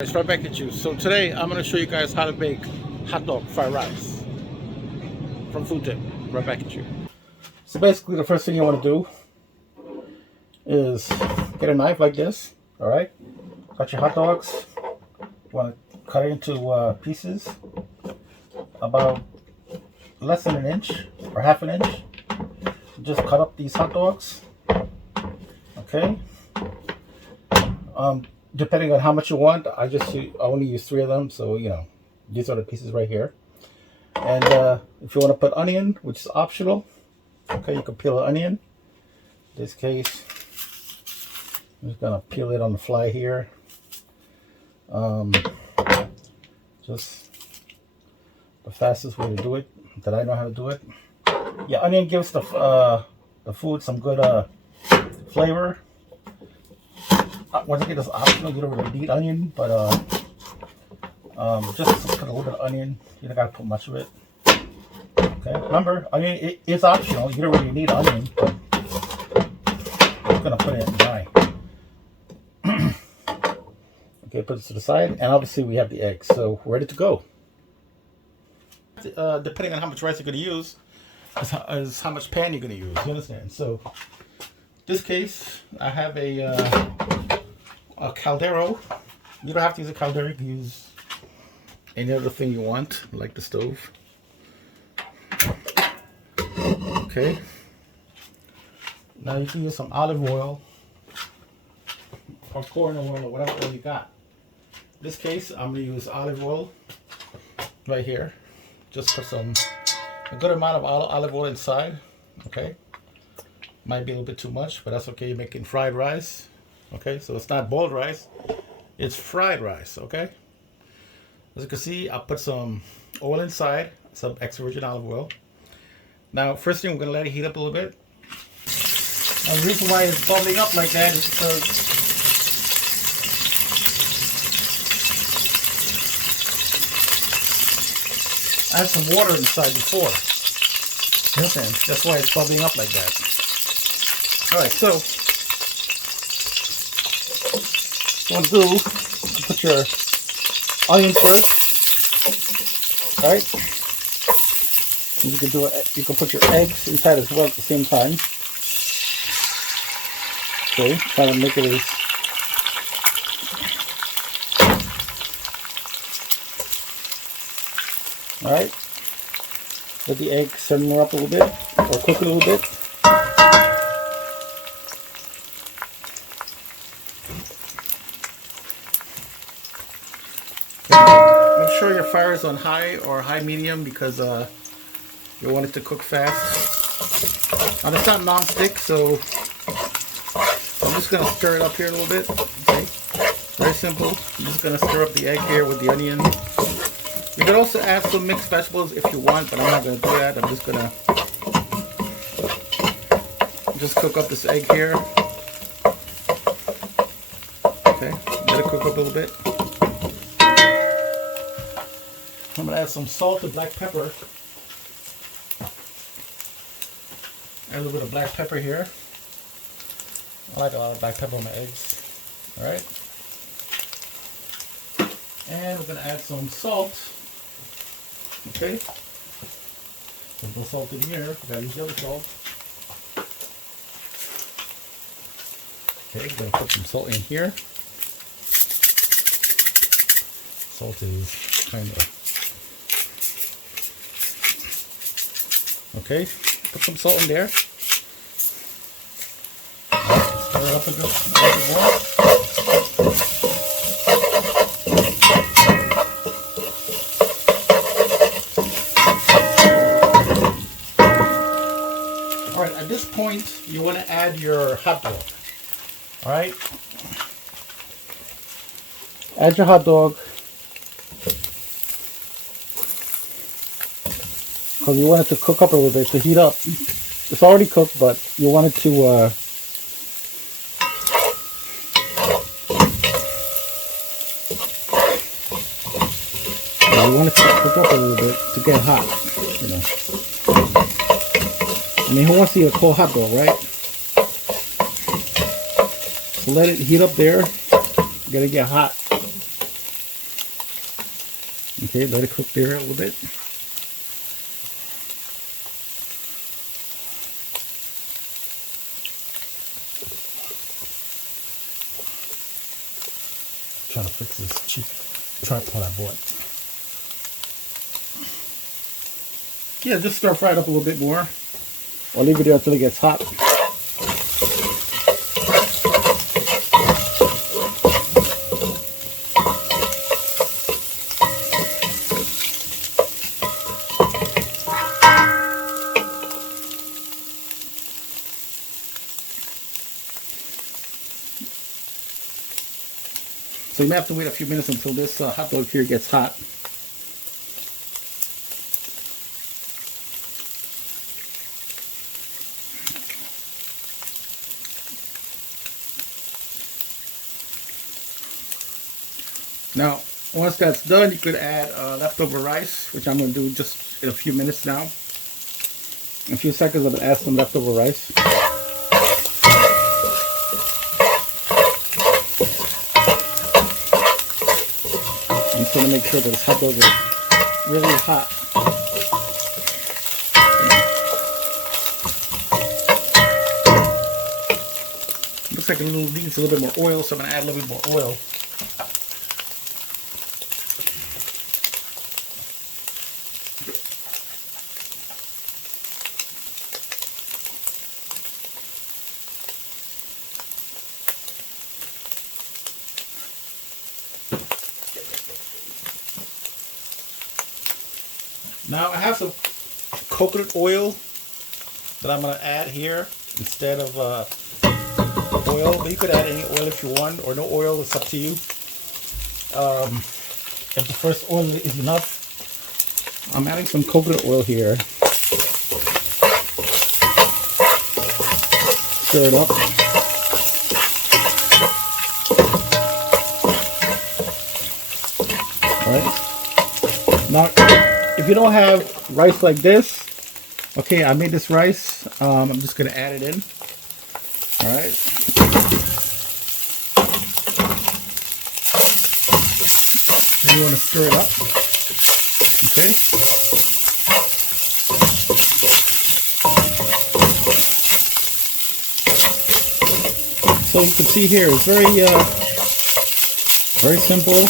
It's right back at you. So today I'm going to show you guys how to make hot dog fried rice from Food Tip. Right back at you. So basically the first thing you want to do is get a knife like this. All right. Got your hot dogs. You want to cut it into pieces about less than an inch or half an inch. Just cut up these hot dogs. Okay. Depending on how much you want, I only use 3 of them, so these are the pieces right here. And if you want to put onion, which is optional, okay, you can peel an onion. In this case, I'm just gonna peel it on the fly here. Just the fastest way to do it that I know how to do it. Yeah, onion gives the food some good flavor. Once again, it's optional. You don't really need onion, but just put a little bit of onion. You don't gotta put much of it. Okay, remember, onion is optional. You don't really need onion, but I'm gonna put it in dry. Okay, put this to the side, and obviously we have the eggs, so we're ready to go. Depending on how much rice you're gonna use, is how much pan you're gonna use. You understand? So, in this case, I have a caldero. You don't have to use a caldero. You can use any other thing you want, like the stove. Okay. Now you can use some olive oil or corn oil or whatever oil you got. In this case, I'm going to use olive oil right here. Just put a good amount of olive oil inside. Okay. Might be a little bit too much, but that's okay. You're making fried rice. Okay, so it's not boiled rice, it's fried rice, okay? As you can see, I put some oil inside, some extra virgin olive oil. Now, first thing, we're gonna let it heat up a little bit. Now, the reason why it's bubbling up like that is because I had some water inside before. Okay, that's why it's bubbling up like that. All right, so what you want to do, put your onion first. All right, and you can do it. You can put your eggs inside as well at the same time. Okay, try to make it as all right. Let the egg simmer up a little bit or cook a little bit. Make sure your fire is on high or high medium because you want it to cook fast. Now it's not non-stick, so I'm just gonna stir it up here a little bit. Okay, very simple. I'm just gonna stir up the egg here with the onion. You can also add some mixed vegetables if you want, but I'm not gonna do that. I'm just gonna cook up this egg here. Okay, let it cook up a little bit. I'm going to add some salt and black pepper. Add a little bit of black pepper here. I like a lot of black pepper on my eggs. Alright. And we're going to add some salt. Okay. Put the salt in here. We got to use the other salt. Okay, we're going to put some salt in here. Salt is kind of okay, put some salt in there. Stir it up a bit more. Alright, at this point, you want to add your hot dog. Alright? Add your hot dog. Because you want it to cook up a little bit, to heat up. It's already cooked, but you want it to you want it to cook up a little bit to get hot. I mean, who wants to eat a cold hot dog, right? So let it heat up there. You gotta get hot. Okay, let it cook there a little bit. Trying to fix this cheap tripod I bought. Yeah, just stir fry it up a little bit more. Or leave it there until it gets hot. So you may have to wait a few minutes until this hot dog here gets hot. Now, once that's done, you could add leftover rice, which I'm going to do just in a few minutes now. In a few seconds, I'm going to add some leftover rice. I'm just going to make sure that this hot dog is really hot. Looks like it needs a little bit more oil, so I'm going to add a little bit more oil. Now I have some coconut oil that I'm going to add here instead of oil, but you could add any oil if you want, or no oil, it's up to you. If the first oil is enough, I'm adding some coconut oil here. Stir it up. Alright. Now, if you don't have rice like this, okay, I made this rice. I'm just going to add it in. Alright. You want to stir it up. Okay. So you can see here, it's very simple.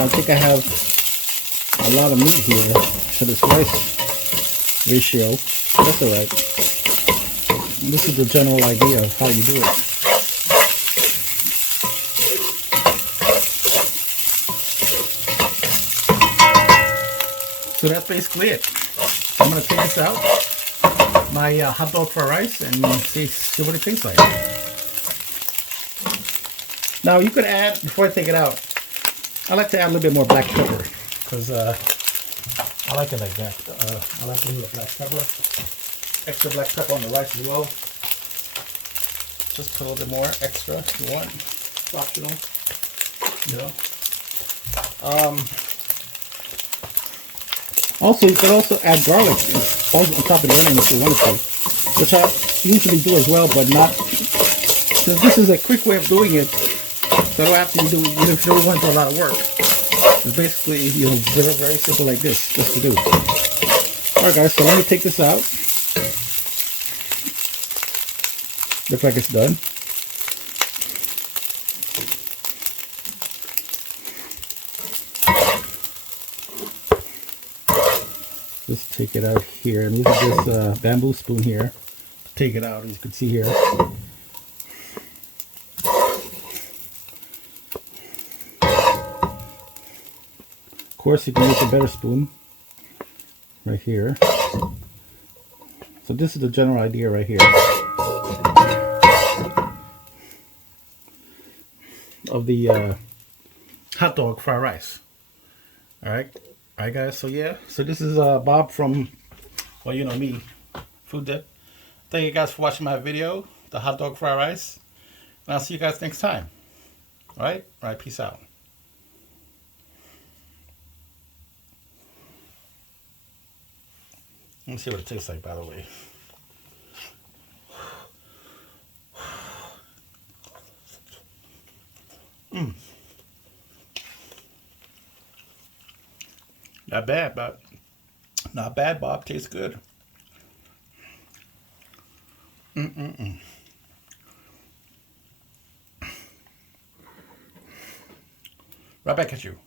I think I have a lot of meat here to this rice ratio. That's alright. This is the general idea of how you do it. So that's basically it. I'm going to take this out, my hot dog fried rice, and see what it tastes like. Now you could add, before I take it out, I like to add a little bit more black pepper because I like it like that. I like a little black pepper, extra black pepper on the rice as well. Just put a little bit more extra if you want. It's optional, you know. Also, you can also add garlic on top of the onion if you wanted to, which I usually do as well, but not. So this is a quick way of doing it. So I don't have to do, even if you don't want to do a lot of work. It's basically, you know, very simple like this, just to do. Alright guys, so let me take this out. Looks like it's done. Just take it out here and use this bamboo spoon here to take it out, as you can see here. Of course, you can use a better spoon right here. So this is the general idea right here of the hot dog fried rice. Alright guys, so yeah, so this is Bob from, well, you know me, Food Dip. Thank you guys for watching my video, the hot dog fried rice, and I'll see you guys next time. All right? All right, peace out. Let me see what it tastes like, by the way. Not bad, but not bad, Bob. Tastes good. Right back at you.